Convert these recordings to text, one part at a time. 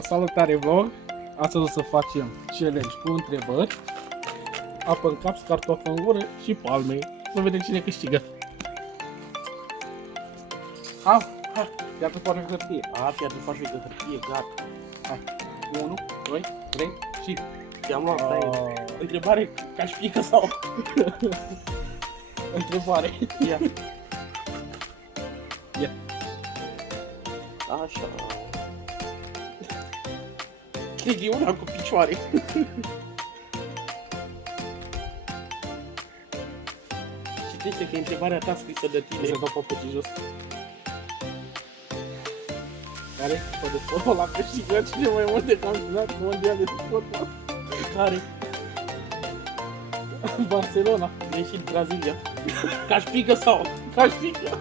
Salutare vlog! Astăzi o să facem challenge cu întrebări, apă în cap, cartofi în gură și palme. Să vedem cine câștigă. Hai, piatră, foaie, hârtie. Piatră, foaie, hârtie, gata. Hai, 1, 2, 3 și... I-am luat, stai. Întrebare, cașpică sau? Întrebare. Ia. Ia. Așa. Cred că e una cu picioare. Citește că e întrebarea ta scrisă de tine. Se dă papucii jos. Care? Fă de fotbal la câștigat cele mai multe campionate mondiale de fotbal. Care? Barcelona. Greșit, Brazilia. Cașpică sau? Cașpică.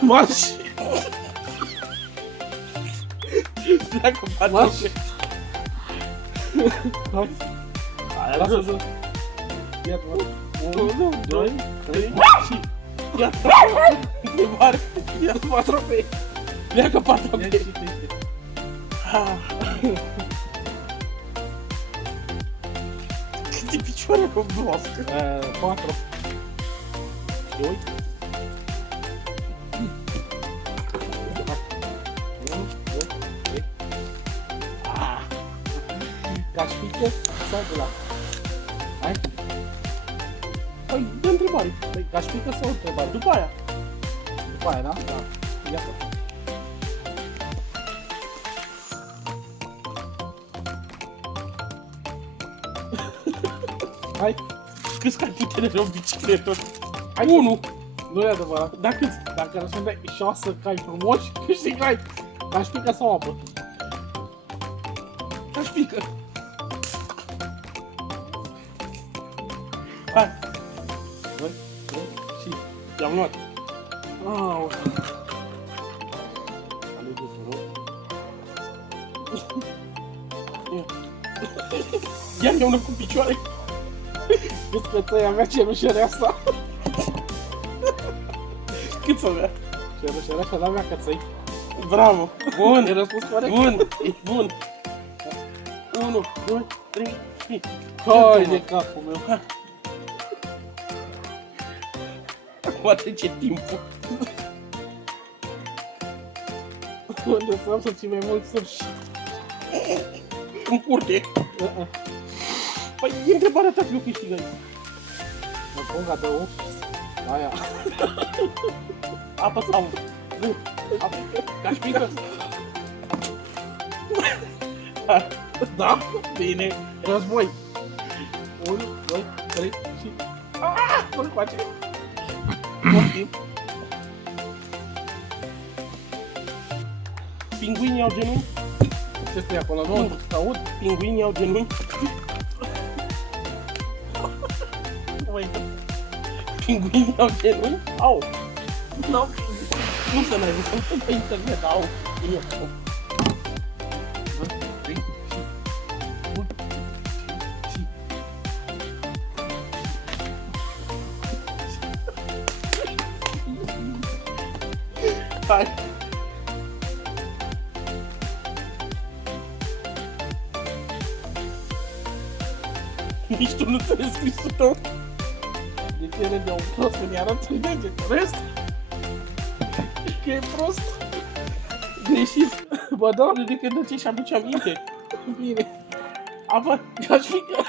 Marș. Pleacă Marș. Aia Lasă-ți. Iată, 1, 2, 3 și... Gata. Întrebare. Ia 4 pe. Pleacă 4 Ia pe. citește. Câte picioare cu broască? 4. Și uite. 1, 2, 3. Cașpică sau gula? Hai? Păi, dă întrebare. Păi, cașpică sau întrebare? După aia. După aia, da? Da. Iată. Hai. Câți capitele de o bicicletă? Hai. 1. Nu e adevărat. Dacă răspundeai 6 cai frumoși, câștigai. Cașpică sau apă? Cașpică. Hai. 2, 3 și... I-am luat. Au. Alegeți, vă rog. Iar e una cu picioare. Vezi că țăia mea cerușăreasa. Cât să avea? Cerușăreasa la mea cățăi. Bravo. Bun. E răspuns corect? Bun. E bun. 1, 2, 3 și... Hai de capul meu. Acum trece timpul. Unde să ții mai mult surși? În curte. Păi e întrebarea ta că eu câștigă. Mă punga de uf. Aia. Apă sau? Nu. Apă. Cașpică. Da? Bine. Război. 1, 2, 3 și... Nu-l face. Poftim. Pinguinii au genunchi? Ce stai acolo? Nu, te aud? Pinguinii au genunchi? Pinguinii au genunchi? Au. Nu. Nu să n-ai văzut pe internet, au. Au. 2, 3 și... 1 și... Hai. Nici tu nu ți-ai scrisul tău. De ce râde un prost când i-arăt în dege? Rest? Că e prost. Greșit. Bă, da? De când de ce și aduce aminte. Bine. Apă. Cașpică.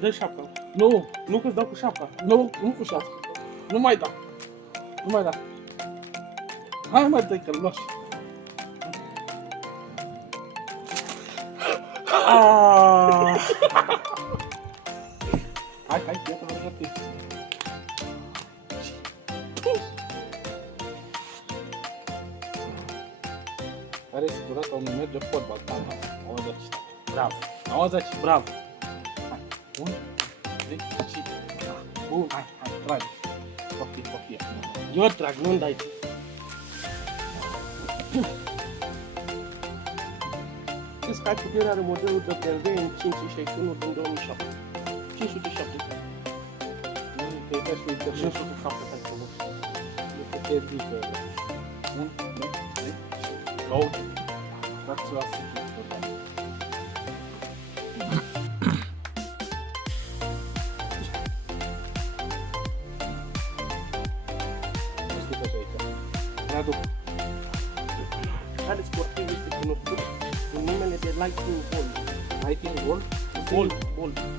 Dă șapca. Nu, Nu că-ți dau cu șapca. nu, nu cu șapcă. Nu mai da. Nu mai da. Hai mai dă-i că-l lași. Hai, iată mă răgătui. Care e sigurata unui meci de fotbal? 90. Bravo. 90. Bravo. Hai. 1, 2 și... Bun, hai, trage. Copie. Eu trag, nu-mi dai. Câți cai putere are modelul de BMW în 561 din 2007? 570. că e ca și pe internet. Și însutul capăt ai frumos. Este terribil. 1, 2, 3, Load. dați la să Radu, Care sportiv este cunoscut cu numele de Lightning Bolt? Lightning Bolt? Bolt.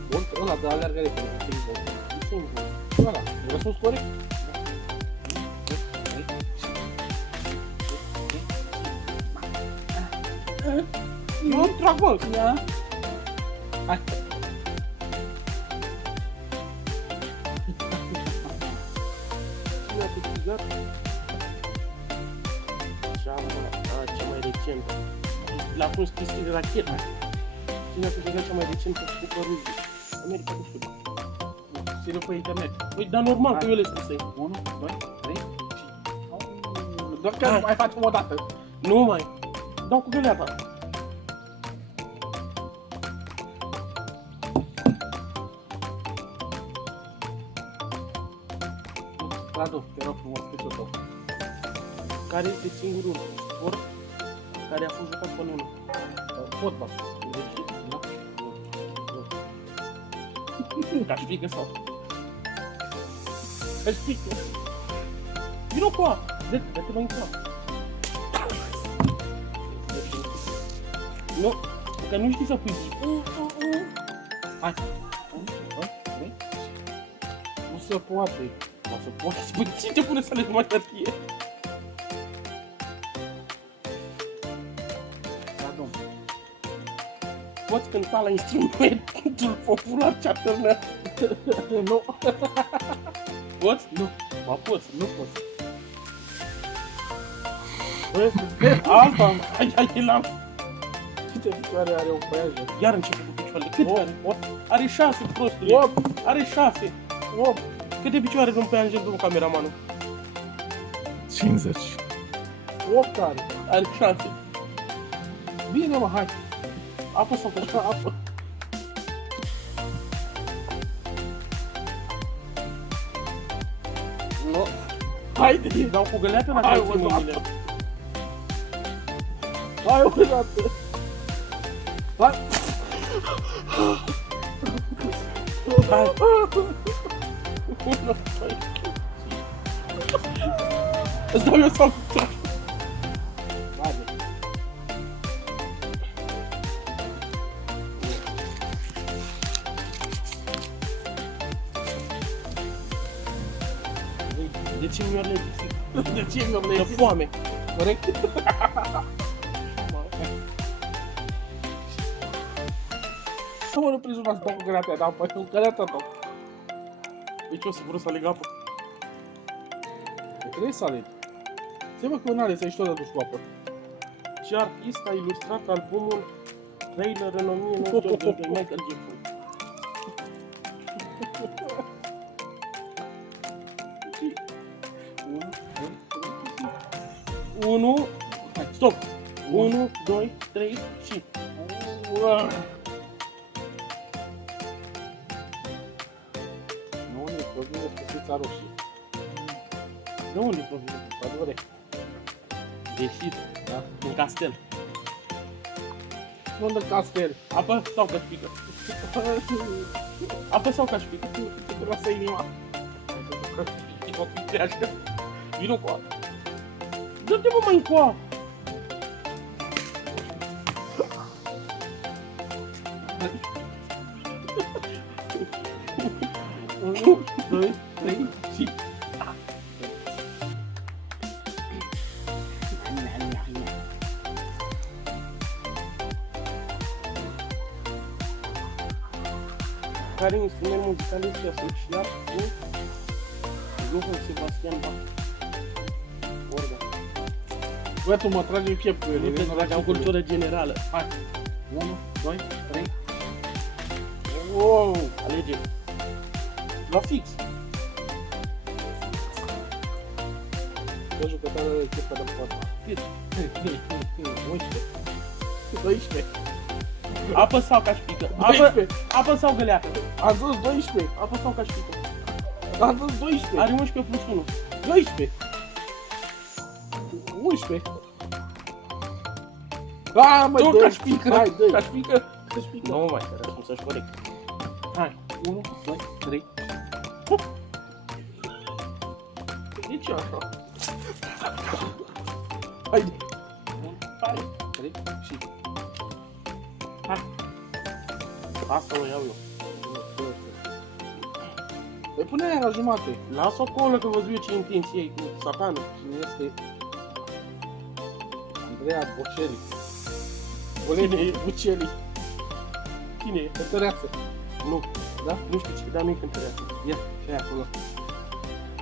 Bolt? Ăla de alergare pe Lightning Bolt. Usain Bolt. Ăla, e răspuns corect? Eu trag, mă! Ia. Hai. Cine a câștigat? Cea mai recentă. L-a pus chestii de rachetă. Cine a câștigat cea mai recentă cupă Rusiei? America de Sud. Ține pe internet. Păi, dar normal, Hai. că eu le scrisei. 1, 2, 3 și... Doar că mai facem o dată. Nu mai. Dau cu găleata. Radu, te rog frumos, câte o dată. Care este singurul sport care a fost jucat pe lună? Fotbal. Da? Ca șpigă sau? Ca șpigă. Vino cu a! Dă-te mai încolo. Nu, că nu știi să pui. Hai. 1, 2, 3. Nu se poate. Nu se poate. Păi cine te pune să le mai hârtie? Radu. Poți cânta la instrumentul popular cea târnă? Nu. Poți? Nu. Ba poți. Nu pot. Asta, hai l-am. Câte picioare are un păianjen? Iar începe cu picioarele. Câte are? 8. Are 6, prostule. 8. Are 6. 8. Câte picioare are un păianjen, domnul cameramanul? 50. 8 are. Are 6. Bine, mă, hai. Apă sau că apă? Nu. Haide. Dau cu găleată la Hai, care țin o mâinile. Hai, o dată. Hai. Hai. 1, 2, 3. Îți dau eu sau tu? Haide. De ce mi-o le zic? De ce mi-am De lezit? foame. Corect? Să mă reprinzi una să dau cu găleata, dar apoi cu găleata dau. Deci o să vreau să aleg apă. Trebuie să alegi. Se mă că un ales aici tot de duci cu apă. Ce artist a ilustrat albumul Trailer în 1982 de Michael Jackson? Unu, stop! 1, 2, 3 și... Nu, ne provine scufița roșie. De unde provine? Pădure. Deșit, Da? din castel. Nu de castel. Apă sau cașpică? Apă sau cașpică? Te lasă inima. Vino cu apă. Dă-te mă mai încoa! 1, 2, 3 și... Care instrument muzical este asociat cu Johann Sebastian Bach? Organ. Bă, tu mă tragi în piept cu Nu ele. te tragi în cultură generală. Hai. 1, 2, 3. Wow. Alege. La fix. Bă, jucătoarele de echipă de fotbal. Cât? 11. 12. Apă sau cașpică? 12. Apă sau găleată? Am zis 12. Apă sau cașpică? Am zis 12. Are 11 plus 1. 12. 11. Ah, mă, Tu dă-i. cașpică. Hai, dă-i. Cașpică. Cașpică. Nu mai, că răspunsul ești corect. Hai. 1, 2, 3. De ce așa? Haide. 1, hai. 3 și... Hai. Asta o iau eu. Păi pune aia la jumate. Lasă-o acolo că văzut eu ce intenție ai cu satană. Cine este... Andreea Bocelli. Cine e? Bocelli. Cine e? Cântăreață. Nu. Da? Nu știu ce, dar nu-i cântăreață. Ia, ce ai acolo?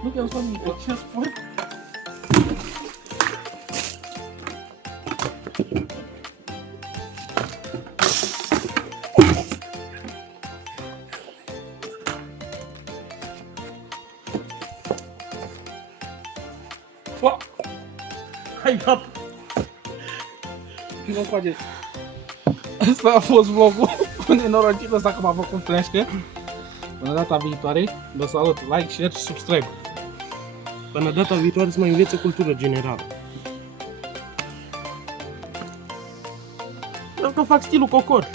Nu că nu s-a nimic. Ce spui? Hai, gata. Nu faceți. Asta a fost vlogul cu nenorocitul ăsta că m-a făcut fleșcă. Până data viitoare, vă salut, like, share și subscribe. Până data viitoare să mai învețe cultură generală. Eu că fac stilul cocor.